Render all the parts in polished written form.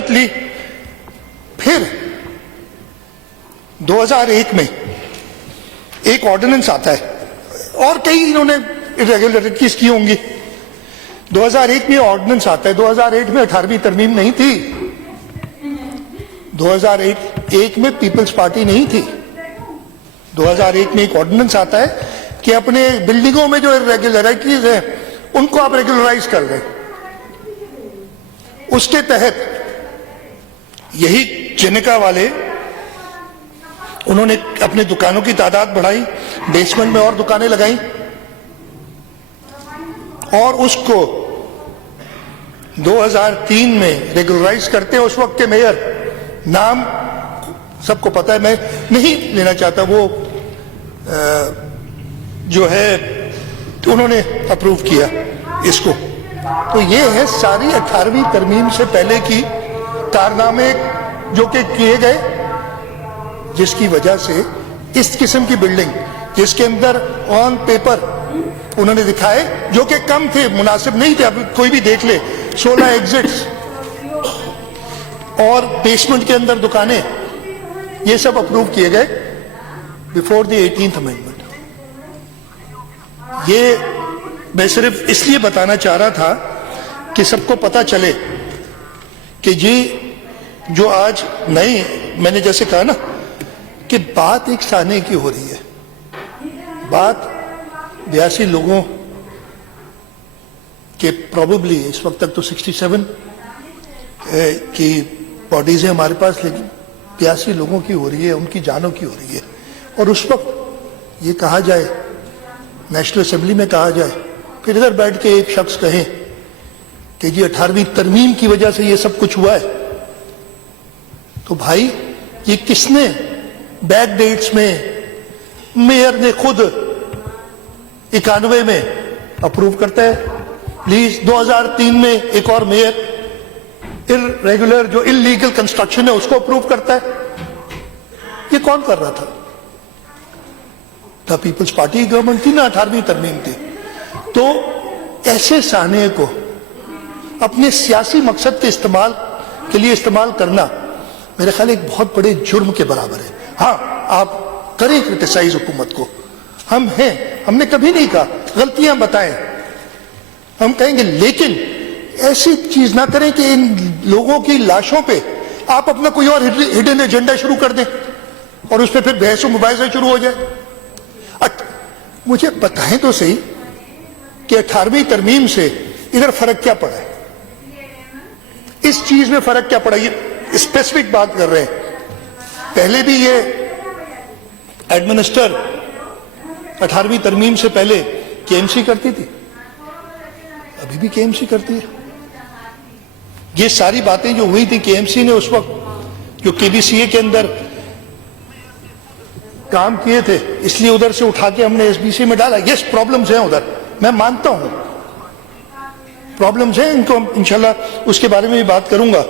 اجازت لی. پھر 2001 میں ایک آرڈیننس آتا ہے, اور کئی انہوں نے irregularities کی ہوں گی. 2001 میں آرڈیننس آتا ہے. 2008 میں 18ویں ترمیم نہیں تھی. 2001 میں پیپلز پارٹی نہیں تھی. 2001 میں ایک آرڈیننس آتا ہے کہ اپنے بلڈنگوں میں جو irregularities ہیں ان کو آپ ریگولرائز کر دیں. اس کے تحت یہی جنکا والے انہوں نے اپنے دکانوں کی تعداد بڑھائی, بیسمنٹ میں اور دکانیں لگائیں, اور اس کو 2003 میں ریگولرائز کرتے ہیں. اس وقت کے میئر, نام سب کو پتا ہے, میں نہیں لینا چاہتا, وہ جو ہے انہوں نے اپروو کیا اس کو. تو یہ ہے ساری 18ویں ترمیم سے پہلے کی کارنامے جو کہ کیے گئے, جس کی وجہ سے اس قسم کی بلڈنگ جس کے اندر آن پیپر انہوں نے دکھائے جو کہ کم تھے, مناسب نہیں تھے, اب کوئی بھی دیکھ لے, 16 ایگزٹس اور بیسمنٹ کے اندر دکانیں, یہ سب اپروو کیے گئے بیفور دی 18th امینڈمنٹ. یہ میں صرف اس لیے بتانا چاہ رہا تھا کہ سب کو پتا چلے کہ جی جو آج نئی, میں نے جیسے کہا نا کہ بات ایک سانے کی ہو رہی ہے, بات 82 لوگوں کے پروبیبلی اس وقت تک تو 67 کی باڈیز ہیں ہمارے پاس, لیکن 82 لوگوں کی ہو رہی ہے, ان کی جانوں کی ہو رہی ہے. اور اس وقت یہ کہا جائے, نیشنل اسمبلی میں کہا جائے, پھر ادھر بیٹھ کے ایک شخص کہیں کہ جی 18ویں ترمیم کی وجہ سے یہ سب کچھ ہوا ہے, تو بھائی یہ کس نے بیک ڈیٹس میں, میئر نے خود 91 میں اپروو کرتا ہے, پلیز 2003 میں ایک اور میئر ریگولر جو انلیگل کنسٹرکشن ہے اس کو اپروو کرتا ہے. یہ کون کر رہا تھا؟ دا پیپلز پارٹی کی گورنمنٹ تھی نا, 18ویں ترمیم تھی. تو ایسے سانے کو اپنے سیاسی مقصد کے استعمال کے لیے استعمال کرنا میرے خیال ایک بہت بڑے جرم کے برابر ہے. ہاں آپ کریں کرٹیسائز حکومت کو, ہم ہیں, ہم نے کبھی نہیں کہا غلطیاں بتائیں, ہم کہیں گے, لیکن ایسی چیز نہ کریں کہ ان لوگوں کی لاشوں پہ آپ اپنا کوئی اور ہڈن ایجنڈا شروع کر دیں اور اس پہ پھر بحث و مباحثہ شروع ہو جائے. مجھے بتائیں تو صحیح کہ 18ویں ترمیم سے ادھر فرق کیا پڑا ہے, اس چیز میں فرق کیا پڑا, یہ اسپیسیفک بات کر رہے ہیں. پہلے بھی یہ ایڈمنسٹر 18ویں ترمیم سے پہلے کے ایم سی کرتی تھی, ابھی بھی کے ایم سی کرتی ہے. یہ ساری باتیں جو ہوئی تھی کے ایم سی نے اس وقت جو کے بی سی اے کے اندر کام کیے تھے, اس لیے ادھر سے اٹھا کے ہم نے ایس بی سی میں ڈالا. یس پرابلمز ہیں ادھر, میں مانتا ہوں پرابلمز ہیں, ان کو انشاءاللہ اس کے بارے میں بھی بات کروں گا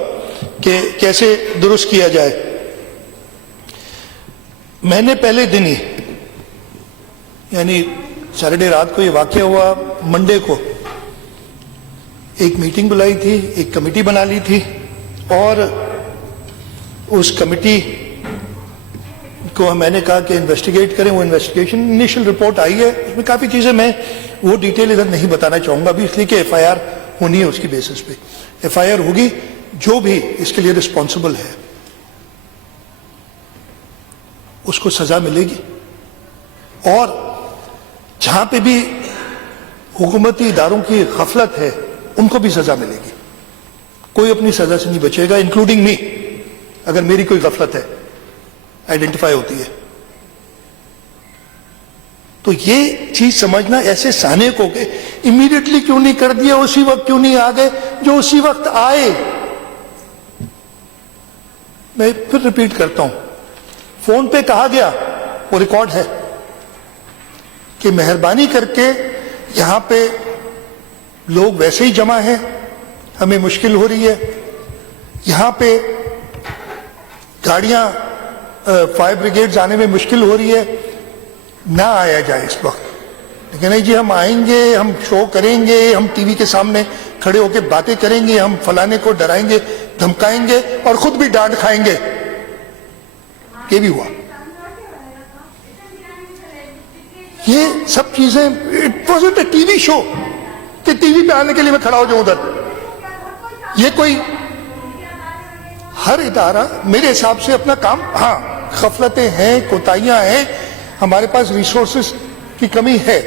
کہ کیسے درست کیا جائے. میں نے پہلے دن ہی, یعنی سیٹرڈے رات کو یہ واقعہ ہوا, منڈے کو ایک میٹنگ بلائی تھی, ایک کمیٹی بنا لی تھی, اور اس کمیٹی کو میں نے کہا کہ انویسٹیگیٹ کریں. وہ انویسٹیگیشن انیشل رپورٹ آئی ہے, اس میں کافی چیزیں میں وہ ڈیٹیل ادھر نہیں بتانا چاہوں گا ابھی, اس لیے کہ ایف آئی آر ہونی ہے. اس کی بیسس پہ ایف آئی آر ہوگی, جو بھی اس کے لیے رسپانسبل ہے اس کو سزا ملے گی, اور جہاں پہ بھی حکومتی اداروں کی غفلت ہے ان کو بھی سزا ملے گی. کوئی اپنی سزا سے نہیں بچے گا, انکلوڈنگ می, اگر میری کوئی غفلت ہے آئیڈینٹیفائی ہوتی ہے. تو یہ چیز سمجھنا, ایسے سانے کو کہ امیڈیٹلی کیوں نہیں کر دیا, اسی وقت کیوں نہیں آ گئے, جو اسی وقت آئے. میں پھر ریپیٹ کرتا ہوں, فون پہ کہا گیا, وہ ریکارڈ ہے, کہ مہربانی کر کے یہاں پہ لوگ ویسے ہی جمع ہیں, ہمیں مشکل ہو رہی ہے, یہاں پہ گاڑیاں فائر بریگیڈز آنے میں مشکل ہو رہی ہے, نہ آیا جائے اس وقت. لیکن نہیں جی ہم آئیں گے, ہم شو کریں گے, ہم ٹی وی کے سامنے کھڑے ہو کے باتیں کریں گے, ہم فلانے کو ڈرائیں گے. دھمکائیں گے اور خود بھی ڈانٹ کھائیں گے. یہ بھی ہوا. یہ سب چیزیں it was a TV show کہ ٹی وی پہ آنے کے لیے میں کھڑا ہو جاؤں ادھر. یہ کوئی ہر ادارہ میرے حساب سے اپنا کام, ہاں غفلتیں ہیں, کوتاہیاں ہیں, ہمارے پاس ریسورسز کی کمی ہے,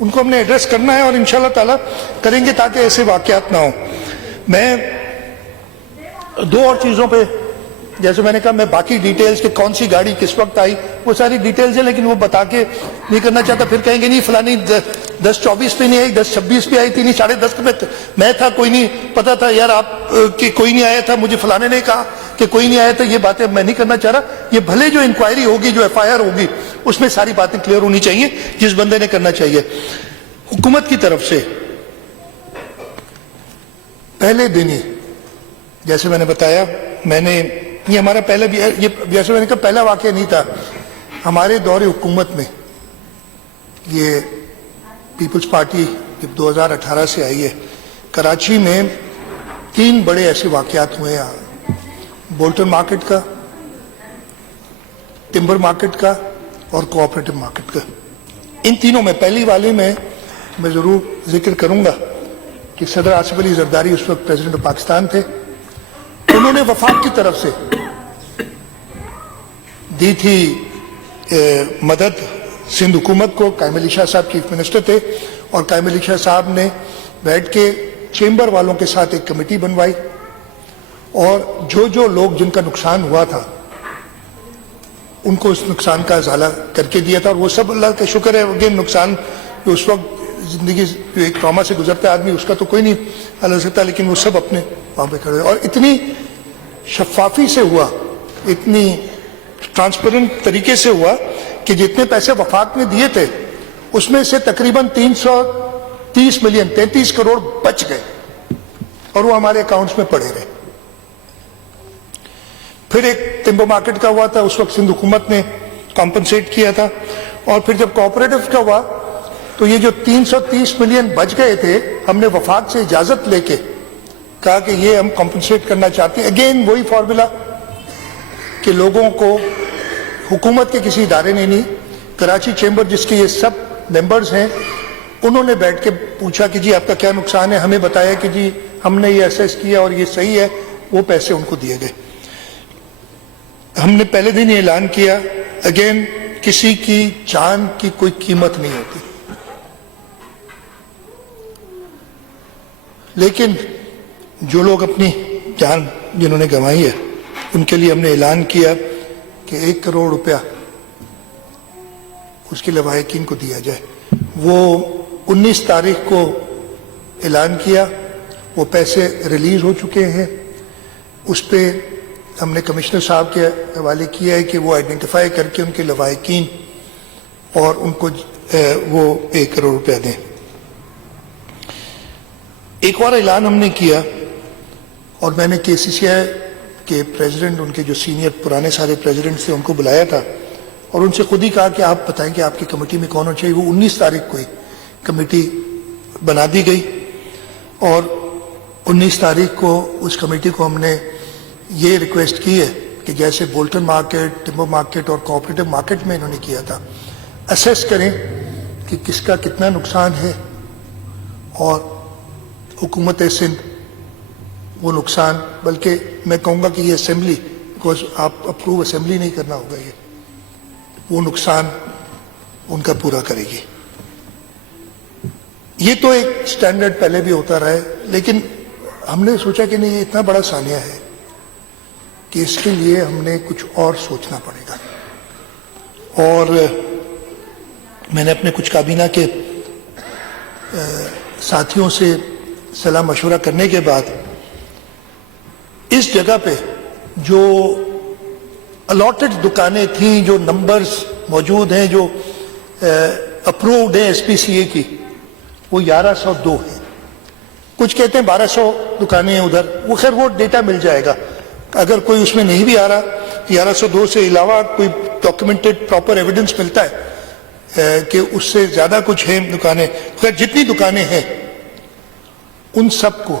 ان کو ہم نے ایڈریس کرنا ہے اور انشاءاللہ تعالیٰ کریں گے تاکہ ایسے واقعات نہ ہوں. میں دو اور چیزوں پہ, جیسے میں نے کہا میں باقی ڈیٹیلز کہ کون سی گاڑی کس وقت آئی وہ ساری ڈیٹیلز ہیں, لیکن وہ بتا کے نہیں کرنا چاہتا. پھر کہیں گے نہیں فلانی 10:24 پہ نہیں آئی, 10:26 پہ آئی تھی, نہیں 10:30 پہ میں تھا, کوئی نہیں پتا تھا یار آپ کہ کوئی نہیں آیا تھا, مجھے فلانے نے کہا کہ کوئی نہیں آیا تھا. یہ باتیں میں نہیں کرنا چاہ رہا. یہ بھلے جو انکوائری ہوگی, جو FIR ہوگی, اس میں ساری باتیں کلیئر ہونی چاہیے جس بندے نے کرنا چاہیے. حکومت کی طرف سے پہلے دن ہی جیسے میں نے بتایا, میں نے یہ ہمارا پہلے بھی یہ جیسے میں نے کہا پہلا واقعہ نہیں تھا ہمارے دور حکومت میں. یہ پیپلز پارٹی جب 2018 سے آئی ہے, کراچی میں 3 بڑے ایسے واقعات ہوئے ہیں, بولٹن مارکیٹ کا, ٹمبر مارکیٹ کا اور کوآپریٹو مارکیٹ کا. ان تینوں میں پہلی والے میں ضرور ذکر کروں گا کہ صدر آصف علی زرداری اس وقت پریزیڈنٹ آف پاکستان تھے. انہوں نے وفاق کی طرف سے دی تھی مدد سندھ حکومت کو. قائم علی شاہ صاحب چیف منسٹر تھے اور قائم علی شاہ صاحب نے بیٹھ کے چیمبر والوں کے ساتھ ایک کمیٹی بنوائی اور جو لوگ جن کا نقصان ہوا تھا ان کو اس نقصان کا ازالہ کر کے دیا تھا. اور وہ سب اللہ کا شکر ہے, اگین نقصان جو اس وقت زندگی جو ایک ٹراما سے گزرتا ہے آدمی, اس کا تو کوئی نہیں حل ہو سکتا, لیکن وہ سب اپنے وہاں پہ کھڑے اور اتنی شفافی سے ہوا, اتنی ٹرانسپیرنٹ طریقے سے ہوا کہ جتنے پیسے وفاق نے دیے تھے اس میں سے تقریباً 330 ملین 33 کروڑ بچ گئے اور وہ ہمارے اکاؤنٹس میں پڑے رہے. پھر ایک ٹمبر مارکیٹ کا ہوا تھا, اس وقت سندھ حکومت نے کمپنسیٹ کیا تھا. اور پھر جب کوآپریٹو کا ہوا تو یہ جو 330 ملین بچ گئے تھے, ہم نے وفاق سے اجازت لے کے کہا کہ یہ ہم کمپنسیٹ کرنا چاہتے ہیں. اگین وہی فارمولا کہ لوگوں کو حکومت کے کسی ادارے نے نہیں, کراچی چیمبر جس کے یہ سب ممبرز ہیں انہوں نے بیٹھ کے پوچھا کہ جی آپ کا کیا نقصان ہے, ہمیں بتایا کہ جی ہم نے یہ ایسیس کیا اور یہ صحیح ہے, وہ پیسے ان کو دیے گئے. ہم نے پہلے دن یہ اعلان کیا, اگین کسی کی جان کی کوئی قیمت نہیں ہوتی, لیکن جو لوگ اپنی جان جنہوں نے گنوائی ہے ان کے لیے ہم نے اعلان کیا کہ 1 کروڑ روپیہ اس کے لواحقین کو دیا جائے. وہ 19 تاریخ کو اعلان کیا, وہ پیسے ریلیز ہو چکے ہیں. اس پہ ہم نے کمشنر صاحب کے حوالے کیا ہے کہ وہ آئیڈینٹیفائی کر کے ان کے لواحقین اور ان کو وہ 1 کروڑ روپیہ دیں. ایک اور اعلان ہم نے کیا اور میں نے KCCI کے پریزیڈنٹ, ان کے جو سینئر پرانے سارے پریزیڈنٹ تھے, ان کو بلایا تھا اور ان سے خود ہی کہا کہ آپ بتائیں کہ آپ کی کمیٹی میں کون ہونا چاہیے. وہ 19 تاریخ کو ہی کمیٹی بنا دی گئی اور 19 تاریخ کو اس کمیٹی کو ہم نے یہ ریکویسٹ کی ہے کہ جیسے بولٹن مارکیٹ, ٹمبر مارکیٹ اور کوآپریٹو مارکیٹ میں انہوں نے کیا تھا, اسیس کریں کہ کس کا کتنا نقصان ہے اور حکومت سندھ وہ نقصان, بلکہ میں کہوں گا کہ یہ اسمبلی, بیکاز آپ اپروو اسمبلی نہیں کرنا ہوگا, یہ وہ نقصان ان کا پورا کرے گی. یہ تو ایک سٹینڈرڈ پہلے بھی ہوتا رہا ہے, لیکن ہم نے سوچا کہ نہیں, یہ اتنا بڑا سانحہ ہے کہ اس کے لیے ہم نے کچھ اور سوچنا پڑے گا. اور میں نے اپنے کچھ کابینہ کے ساتھیوں سے صلاح مشورہ کرنے کے بعد اس جگہ پہ جو الاٹڈ دکانیں تھیں, جو نمبرز موجود ہیں, جو اپرووڈ ہیں SPCA کی, وہ 1102 ہیں. کچھ کہتے ہیں 1200 دکانیں ہیں ادھر, وہ خیر وہ ڈیٹا مل جائے گا. اگر کوئی اس میں نہیں بھی آ رہا, 1102 سے علاوہ کوئی ڈاکیومنٹڈ پراپر ایویڈنس ملتا ہے کہ اس سے زیادہ کچھ ہیں دکانیں, خیر جتنی دکانیں ہیں ان سب کو